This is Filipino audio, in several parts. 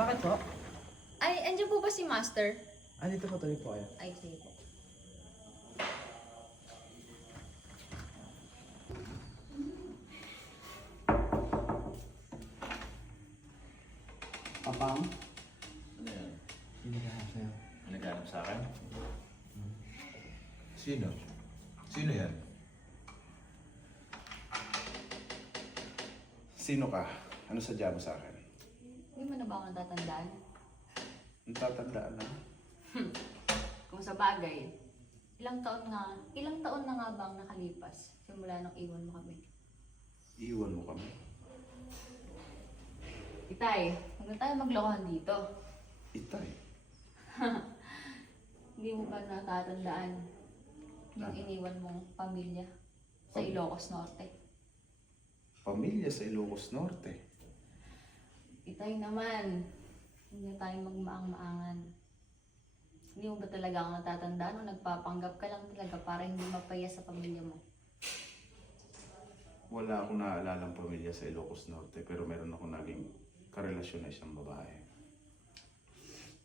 Bakit po? Ay, andyan po ba si Master? Dito po, tuloy po kayo. Ay, sige po. Papang? Ano yan? Hindi ka sa'yo. Naghanap sa akin? Sino? Sino yan? Sino ka? Ano sadya mo sa akin? Hindi mo na ba ako natatandaan? Ang tatandaan na. Kung sa bagay, ilang taon na nga bang nakalipas simula nung iwan mo kami? Iiwan mo kami. Itay, huwag na tayo maglokohan dito. Itay. Hindi mo ba natatandaan yung iniwan mong pamilya sa Ilocos Norte? Pamilya sa Ilocos Norte. Itay naman, hindi na tayo magmaang-maangan. Hindi mo ba talaga ako natatandaan o nagpapanggap ka lang talaga para hindi mapaya sa pamilya mo? Wala akong naalalang pamilya sa Ilocos Norte pero meron akong naging karelasyon na isang babae.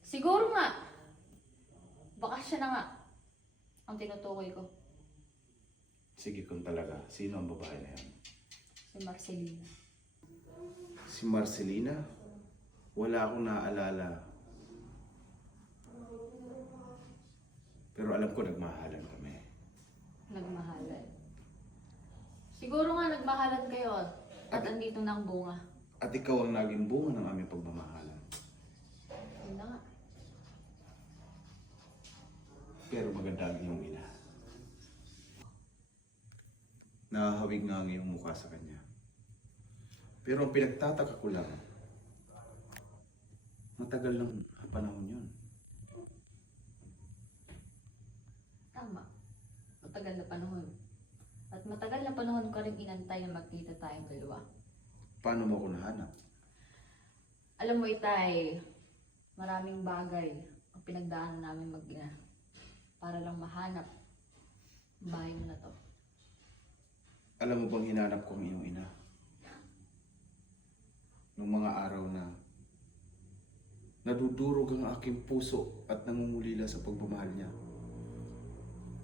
Siguro nga, baka siya na nga ang tinutukoy ko, Sige kung talaga, sino ang babae na yan? si Marcelina. Si Marcelina? Wala akong naaalala. Pero alam ko nagmahalan kami. Nagmahalan. Siguro nga nagmahalan kayo at andito na ang bunga. At ikaw ang naging bunga ng aming pagmamahalan. Yun na nga. Pero maganda ang iyong ina. Nakahawig nga ang iyong mukha sa kanya. Pero ang pinagtataka ko lang, matagal lang ang panahon yun. Tama. Matagal na panahon. At matagal na panahon ko rin inantay na magkita tayong dalawa. Paano mo ako nahanap? Alam mo, Itay, maraming bagay ang pinagdaanan namin mag-ina para lang mahanap ang bahay mo na to. Alam mo bang hinanap ko ang iyong ina? Noong mga araw na nadudurog ang aking puso at nangungulila sa pagmamahal niya.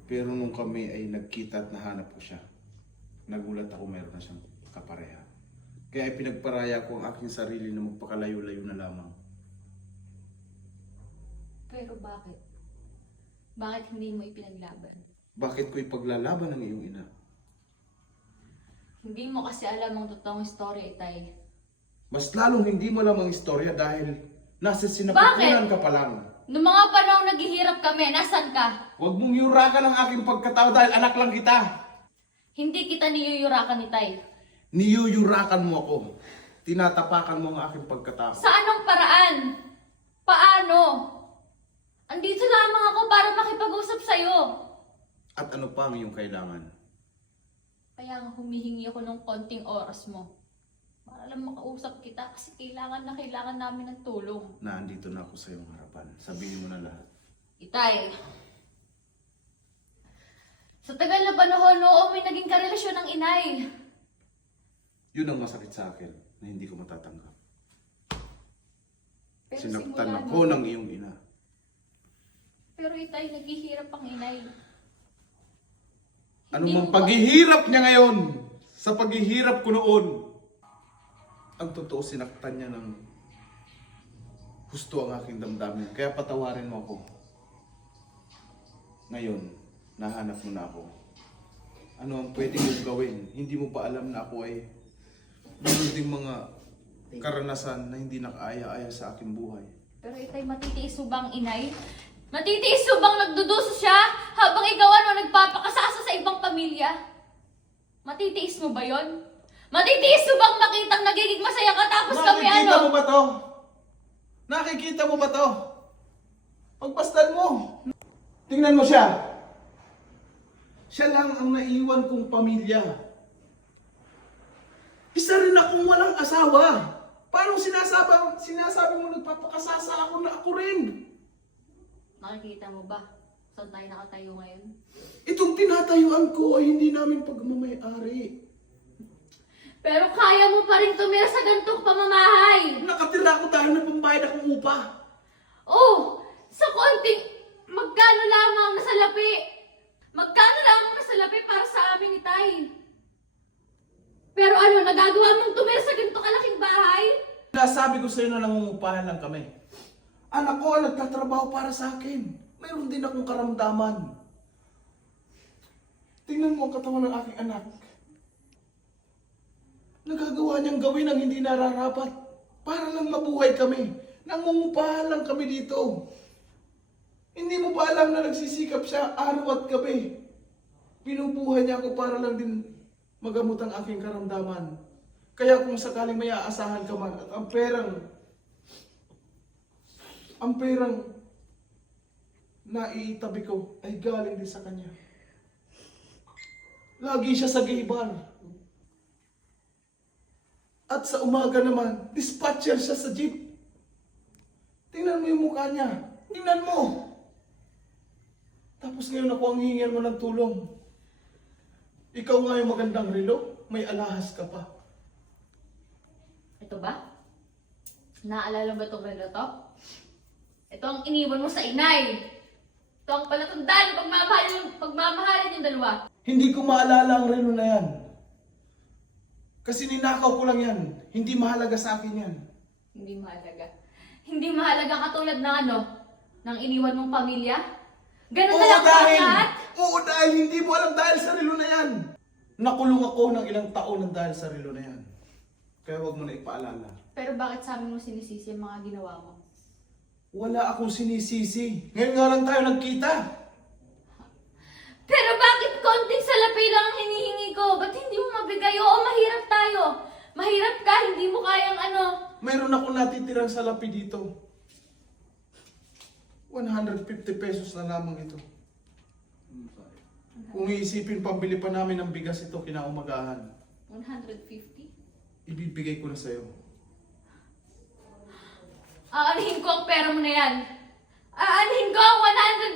Pero nung kami ay nagkita at nahanap ko siya, nagulat ako mayroon na siyang kapareha. Kaya pinagparaya ko ang aking sarili na magpakalayo-layo na lamang. Pero bakit? Bakit hindi mo ipinaglaban? Bakit ko ipaglalaban ang iyong ina? Hindi mo kasi alam ang totoong istorya, Itay. Mas lalong hindi mo lamang istorya dahil nasa sinapupunan ka pa lang. Noong mga panahong naghihirap kami, nasan ka? Huwag mong yurakan ang aking pagkatao dahil anak lang kita. Hindi kita niyuyurakan, Itay. Niyuyurakan mo ako. Tinatapakan mo ang aking pagkatao. Sa anong paraan? Paano? Andito lamang ako para makipag-usap sa'yo. At ano pa ang iyong kailangan? Kaya nga humihingi ako ng konting oras mo. Para lang makausap kita kasi kailangan na kailangan namin ng tulong. Naandito na ako sa iyong harapan. Sabihin mo na lahat. Itay, sa tagal na panahon, oo, may naging karelasyon ng inay. Yun ang masakit sa akin na hindi ko matatanggap. Pero Sinaktan simula ako nun- ng iyong ina. Pero Itay, naghihirap ang inay. Ano Hindi mang mo ba- paghihirap niya ngayon sa paghihirap ko noon. Ang totoo, sinaktan niya ng husto ang aking damdamin. Kaya patawarin mo ako. Ngayon, nahanap mo na ako. Ano ang pwede mong gawin? Hindi mo pa alam na ako ay meron ding mga karanasan na hindi nakaaya-aya sa aking buhay. Pero Itay, matitiis mo bang inay? Matitiis mo bang nagduduso siya habang ikaw nagpapakasasa sa ibang pamilya? Matitiis mo ba yon? Matitiis mo bang makitang nagiging masaya ka tapos kami Nakikita mo ba to? Nakikita mo ba to? Pagpastan mo. Tingnan mo siya. Siya lang ang naiwan kong pamilya. Isa rin akong walang asawa. Paano sinasabi mo nagpapakasasa ako na ako rin? Nakikita mo ba? Saan tayo nakatayo ngayon? Itong tinatayuan ko ay hindi namin pagmamayari. Pero kaya mo pa rin tumira sa ganitong pamamahay. Nakatira ako dahil may pambayad akong upa. Oh, sa konting magkano lamang na salapi. Magkano lamang na salapi para sa amin ni Tay. Pero ano, nagagawa mong tumira sa ganitong kalaking bahay? Nasabi ko sa'yo na nangungupahan lang kami. Anak ko, nagtatrabaho para sa akin. Mayroon din akong karamdaman. Tingnan mo ang katawan ng aking anak. Nagagawa niyang gawin ang hindi nararapat. Para lang mabuhay kami. Nangungupahan lang kami dito. Hindi mo ba alam na nagsisikap siya araw at gabi? Pinubuhay niya ako para lang din magamot ang aking karamdaman. Kaya kung sakaling may aasahan ka man, at ang perang naiitabi ko ay galing din sa kanya. Lagi siya sa gay bar. At sa umaga naman, dispatcher siya sa jeep. Tingnan mo yung mukha niya. Tingnan mo. Tapos ngayon ako ang hihingan mo ng tulong. Ikaw nga yung magandang relo, may alahas ka pa. Ito ba? Naalala ba itong relo to? Ito ang iniwan mo sa inay. Ito ang palatandaan, pagmamahalin yung dalawa. Hindi ko maalala ang relo na yan. Kasi ninakaw ko lang yan. Hindi mahalaga sa akin yan. Hindi mahalaga. Hindi mahalaga katulad ng ano? Ng iniwan mong pamilya? Ganun na lang ba ang lahat? Oo, dahil hindi mo alam dahil sa relo na yan. Nakulong ako ng ilang taon ng dahil sa relo na yan. Kaya wag mo na ipaalala. Pero bakit sa amin mo sinisisi ang mga ginawa mo? Wala akong sinisisi. Ngayon nga lang tayo nagkita. Pero bakit konting salapi lang ang hinihingi ko? Ba't hindi mo mabigay? Oo, mahirap tayo. Mahirap ka, hindi mo kayang ano. Mayroon akong natitirang salapi dito. 150 pesos na lamang ito. Kung iisipin, pambili pa namin ng bigas ito kinaumagahan. 150? Ibibigay ko na sa'yo. Aanhin ko ang pera mo na yan. Aanhin ko ang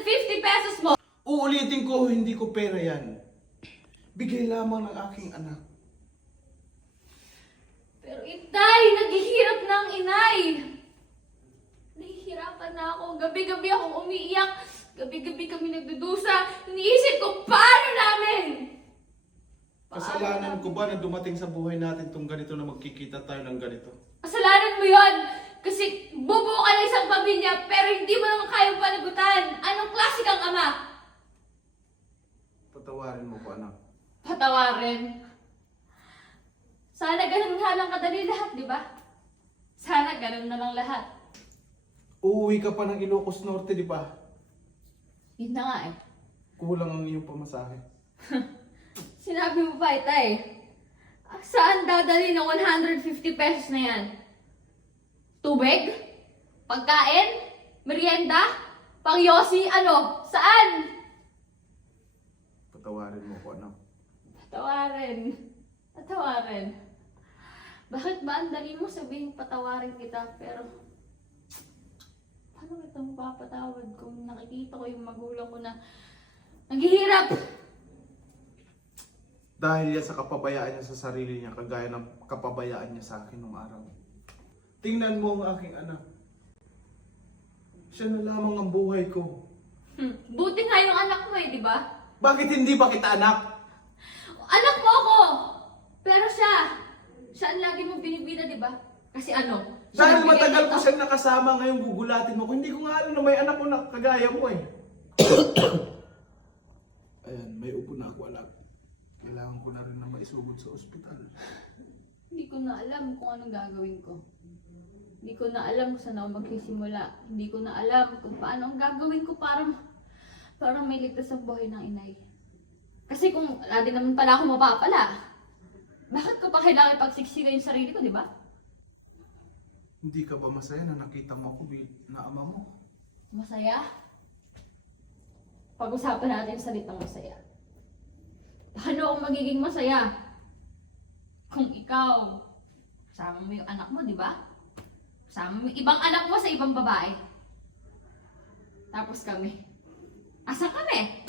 150 pesos mo. Uulitin ko, hindi ko pera yan. Bigay lamang ng aking anak. Pero itay, naghihirap na ang inay. Nahihirapan na ako. Gabi-gabi akong umiiyak. Gabi-gabi kami nagdudusa. Iniisip ko, paano namin? Kasalanan ko ba na dumating sa buhay natin tong ganito na magkikita tayo ng ganito? Kasalanan mo yon. Kasi bubuo ka ng isang pamilya, pero hindi mo naman kayang panagutan. Anong klase kang ama? Patawarin mo ko, anak. Patawarin. Sana ganun nga lang kadali lahat, di ba? Sana ganun na lang lahat. Uuwi ka pa ng Ilocos Norte, di ba? Yun na nga eh. Kulang ang iyong pamasahe. Sinabi mo pa itay. Saan dadali ng 150 pesos na yan? Tubig? Pagkain? Merienda? Pangyosi? Ano? Saan? Patawarin mo ko, anak. Patawarin. Patawarin. Bakit ba ang dali mo sabihin patawarin kita pero paano kita mapapatawad kung nakikita ko yung magulang ko na naghihirap? Dahil yan sa kapabayaan niya sa sarili niya, kagaya ng kapabayaan niya sa akin nung araw. Tingnan mo ang aking anak. Siya na lamang ang buhay ko. Buti nga yung anak mo eh, di ba? Bakit hindi ba kita anak? Anak mo ako! Pero siya ang lagi mong binibida, di ba? Kasi ano? Dahil nagbigay matagal nito. ko siyang nakasama, ngayon gugulatin mo ko. Hindi ko nga alam na may anak ko na kagaya mo eh. Ayan, may upo na ako, anak. Kailangan ko na rin na maisugod sa ospital. Hindi ko na alam kung anong gagawin ko. Hindi ko na alam kung saan ako magsisimula. Hindi ko na alam kung paano ang gagawin ko para may ligtas ang buhay ng inay. Kasi kung wala din naman pala ako mapapala, bakit ko pa kailangan ipagsiksika yung sarili ko, di ba? Hindi ka ba masaya na nakita mo ako na ama mo? Masaya? Pag-usapan natin yung salitang masaya. Paano ako magiging masaya? Kung ikaw, kasama mo yung anak mo, di ba? Kasama mo yung ibang anak mo sa ibang babae. Tapos kami. Asan kami?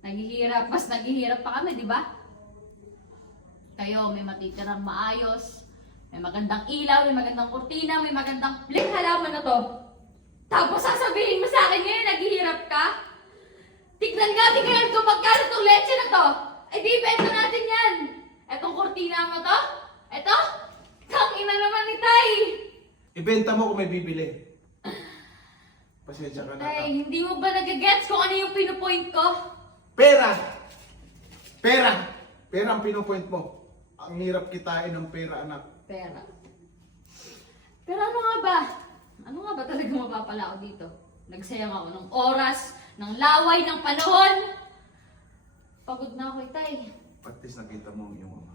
Naghihirap, mas naghihirap pa kami, di ba? kayo, may matitirang maayos, may magandang ilaw, may magandang kurtina, may magandang halaman na to. Tapos sasabihin mo sa akin ngayon, naghihirap ka? Tignan nga, tignan kung magkano tong leche na to. Ay di, benta natin yan. Etong kurtina mo to? Eto? Kang ina naman ni Tay. Ibenta mo kung may bibili. Pasensya ka na. Tay, hindi mo ba nagagets kung ano yung pinupoint ko? Pera! Pera! Pera ang pinupoint mo. Ang hirap kitain ng pera, anak. Pera. Pero ano nga ba? Ano nga ba talaga mapapala ako dito? Nagsayang ako ng oras, ng laway, ng panahon. Pagod na ako, Tay. At least nakita mo ang iyong ama.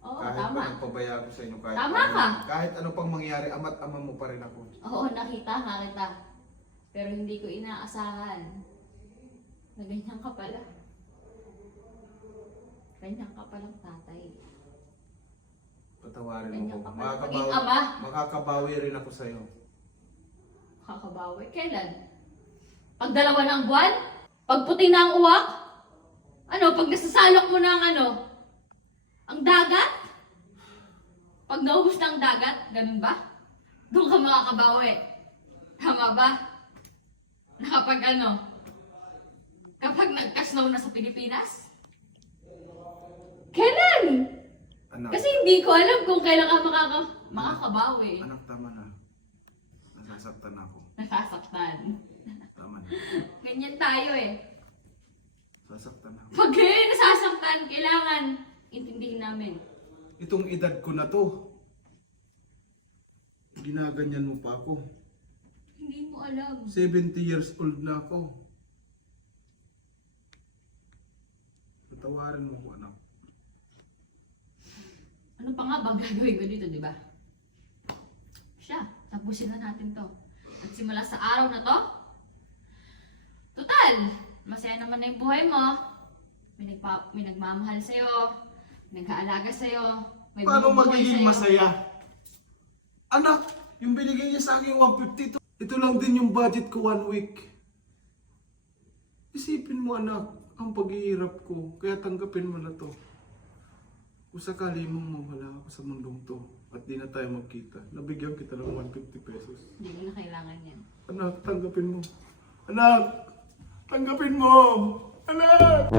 Oo, Kahit tama. pa nagpabaya ko sa inyo, Tama ka. Kahit ano pang mangyari, ama't ama mo pa rin ako. Oo, nakita nga kita. Pero hindi ko inaasahan na ganyan ka pala. Ganyan ka palang tatay. Patawarin Ganyan mo ka ako. pala paging ama. Makakabawi rin ako sa'yo. Kakabawi. Kailan? Pag dalawa ng buwan? Pag puti na ang uwak? Ano? Pag nasasalok mo ng ano? Ang dagat? Pag naubos na ang dagat? Ganun ba? Doon ka makakabawi. Tama ba? Na kapag ano? Kapag nagka-snow na sa Pilipinas? Kailan? Anak, Kasi hindi ko alam kung kailan ka makakabawi. anak, tama na. Nasasaktan ako. Nasasaktan. Tama na. Ganyan tayo eh. Nasasaktan ako. Pag kayo nasasaktan, kailangan intindihin namin. Itong edad ko na to, ginaganyan mo pa ako. Hindi mo alam. 70 years old na ako. Patawarin mo ako, anak. Ano pa nga bang gagawin ko dito, di ba? Siya, tapusin na natin to. At simula sa araw na to, total, masaya naman na yung buhay mo. May nagmamahal sa'yo, nag-aalaga sa'yo, may Paano bumubuhay magiging sa'yo. masaya? Anak, yung binigay niya sa akin yung 150, ito lang din yung budget ko 1 week. Isipin mo, anak, ang paghihirap ko, kaya tanggapin mo na to. Kung sakali mong mawala ako sa mundong to at di na tayo magkita, nabigyan kita ng 150 pesos. Hindi ko na kailangan yan. Anak, tanggapin mo. Anak, tanggapin mo. Anak!